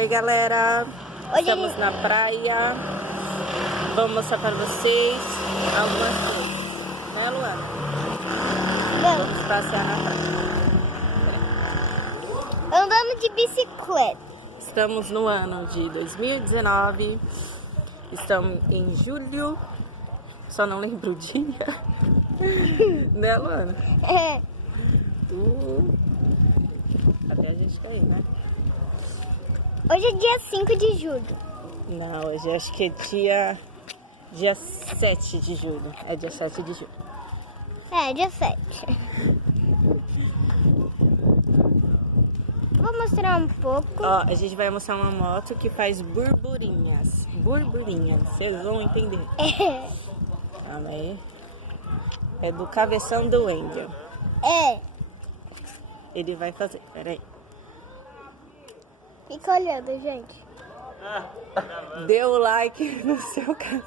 Oi, galera. Hoje Estamos na praia. Vamos mostrar para vocês algumas coisas. Né, Luana? Vamos passear na praia. Andando de bicicleta. Estamos no ano de 2019. Estamos em julho. Só não lembro o dia. Né, Luana? É. Até a gente cair, né? Hoje é dia 5 de julho. Não, hoje acho que é dia 7 de julho. É dia 7 de julho. É, dia 7. Vou mostrar um pouco. Ó, a gente vai mostrar uma moto que faz burburinhas. Burburinhas, vocês vão entender. Calma aí. É do cabeção do Wendel. É. Ele vai fazer, peraí. Fica olhando, gente. Dê o like no seu canal.